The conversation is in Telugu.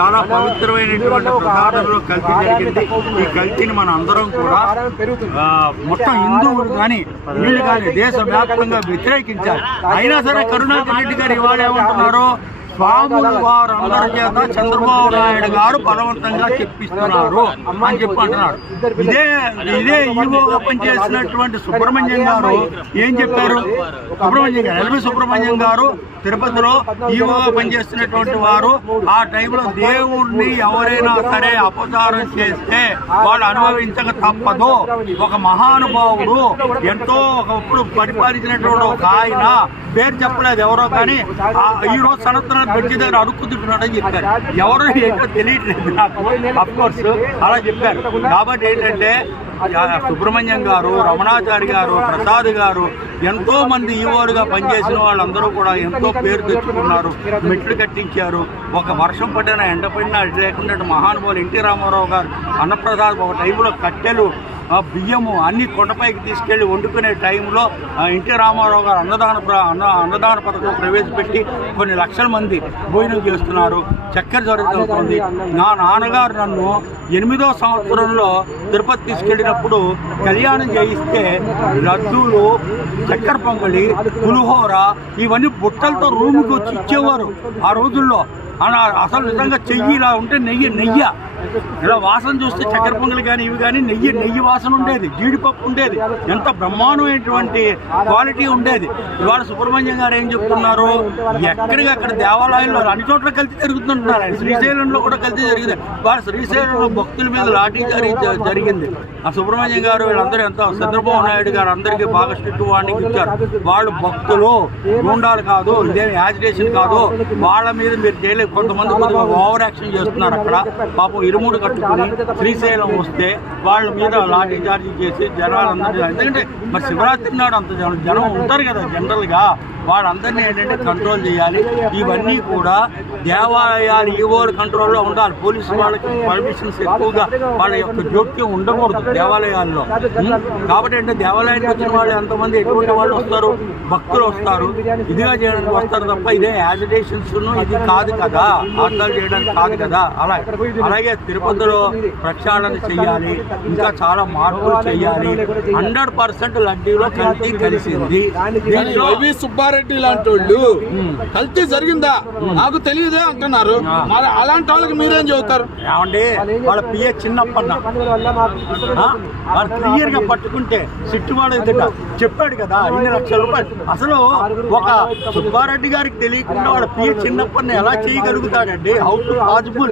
చాలా పవిత్రమైనటువంటి ప్రసాదంలో కల్తీ జరిగింది. ఈ కల్తీని మన అందరం కూడా మొత్తం హిందువులు కానీ వీళ్ళు కానీ దేశవ్యాప్తంగా వ్యతిరేకించారు. అయినా సరే కరుణాకర్ రెడ్డి గారు ఇవాళ ఏమంటున్నారు, స్వాముల వారందరి చేత చంద్రబాబు నాయుడు గారు బలవంతంగా చెప్పిస్తున్నారు అని చెప్పి అంటున్నారు. ఇదే ఈవోగా పనిచేసినటువంటి సుబ్రహ్మణ్యం గారు ఏం చెప్పారు? ఎల్వి సుబ్రహ్మణ్యం గారు తిరుపతిలో ఈవోగా పనిచేస్తున్నటువంటి వారు ఆ టైంలో దేవుణ్ణి ఎవరైనా సరే అపచారం చేస్తే వాళ్ళు అనుభవించక తప్పదు. ఒక మహానుభావుడు ఎంతో ఒకప్పుడు పరిపాలించినటువంటి ఒక ఆయన పేరు చెప్పలేదు ఎవరో, కానీ ఈ రోజు సనత్న బ్రిడ్జి దగ్గర అడుక్కుతున్నాడని చెప్పారు. ఎవరో ఏంటో తెలియట్లేదు నాకు, అఫ్కోర్స్ అలా చెప్పారు. కాబట్టి ఏంటంటే సుబ్రహ్మణ్యం గారు, రమణాచారి గారు, ప్రసాద్ గారు ఎంతో మంది ఈవోలుగా పనిచేసిన వాళ్ళందరూ కూడా ఎంతో పేరు తెచ్చుకున్నారు, మెట్లు కట్టించారు. ఒక వర్షం పడినా ఎండ పడినా లేకుండా మహానుభావులు ఎన్టీ రామారావు గారు అన్నప్రసాద్ ఒక టైంలో కట్టెలు బియ్యము అన్ని కొండపైకి తీసుకెళ్లి వండుకునే టైంలో ఎన్టీ రామారావు గారు అన్నదాన పథకం ప్రవేశపెట్టి కొన్ని లక్షల మంది భోజనం చేస్తున్నారు. చక్కెర జరుగుతుంది. నా నాన్నగారు నన్ను 8వ సంవత్సరంలో తిరుపతి తీసుకెళ్ళినప్పుడు కళ్యాణం చేయిస్తే లడ్డూలు, చక్కెర పొంగలి, పులిహోర ఇవన్నీ బుట్టలతో రూముకి వచ్చి ఇచ్చేవారు ఆ రోజుల్లో. అసలు నిజంగా చెయ్యి ఇలా ఉంటే నెయ్యి ఇలా వాసన చూస్తే చక్కెర పొంగలి కానీ ఇవి కానీ నెయ్యి వాసన ఉండేది, జీడిపప్పు ఉండేది, ఎంత బ్రహ్మాండమైనటువంటి క్వాలిటీ ఉండేది. ఇవాళ సుబ్రహ్మణ్యం గారు ఏం చెప్తున్నారు, ఎక్కడికక్కడ దేవాలయాల్లో అన్ని చోట్ల కల్తీ జరుగుతుంటున్నారు. శ్రీశైలంలో కూడా కల్తీ జరిగింది. వాళ్ళ శ్రీశైలంలో భక్తుల మీద లాఠీ జరిగింది. ఆ సుబ్రహ్మణ్యం గారు వీళ్ళందరూ ఎంతో, చంద్రబాబు నాయుడు గారు అందరికీ బాగా స్ట్రిక్ట్ వార్నింగ్ ఇచ్చారు. వాళ్ళు భక్తులు, గుండాలు కాదు, ఇదేమి యాజిటేషన్ కాదు, వాళ్ళ మీద మీరు చేయలేదు. కొంతమంది ఓవర్ యాక్షన్ చేస్తున్నారు. అక్కడ పాపం ఇరుముడు కట్టుకుని శ్రీశైలం వస్తే వాళ్ళ మీద లాఠీ చార్జీ చేసి జనాలందరూ, ఎందుకంటే మరి శివరాత్రి నాడు అంత జనం ఉంటారు కదా జనరల్గా, వాళ్ళందరినీ ఏంటంటే కంట్రోల్ చేయాలి. ఇవన్నీ కూడా దేవాలయాలు ఈవోల కంట్రోల్లో ఉండాలి. పోలీసు వాళ్ళకి పర్మిషన్స్ ఎక్కువగా వాళ్ళ యొక్క జోక్యం ఉండకూడదు దేవాలయాల్లో. కాబట్టి అంటే దేవాలయానికి వచ్చిన వాళ్ళు ఎంతమంది ఎటువంటి వాళ్ళు వస్తారు, భక్తులు వస్తారు, ఇదిగా చేయడానికి వస్తారు తప్ప ఇదే యాజిటేషన్స్ ఇది కాదు కదా, ఆర్డర్ చేయడానికి కాదు కదా. అలాగే తిరుపతిలో ప్రక్షాళన చెయ్యాలి, ఇంకా చాలా మార్పులు చెయ్యాలి. 100% లడ్డీలో కల్తీ కలిసింది. సుబ్బారెడ్డి లాంటి వాళ్ళు కల్తీ జరిగిందా నాకు తెలియదే అంటున్నారు. మరి అలాంటి వాళ్ళకి మీరేం చెబుతారు? ఏమండి, వాళ్ళ పిఏ చిన్నప్పన్న వాళ్ళు క్లియర్ గా పట్టుకుంటే సిట్టువాడు చెప్పాడు కదా 2 లక్షల రూపాయలు. అసలు ఒక సుబ్బారెడ్డి గారికి తెలియకుండా వాళ్ళ పిఏ చిన్నప్పన్న ఎలా చేయగలుగుతాడండి? How to possible?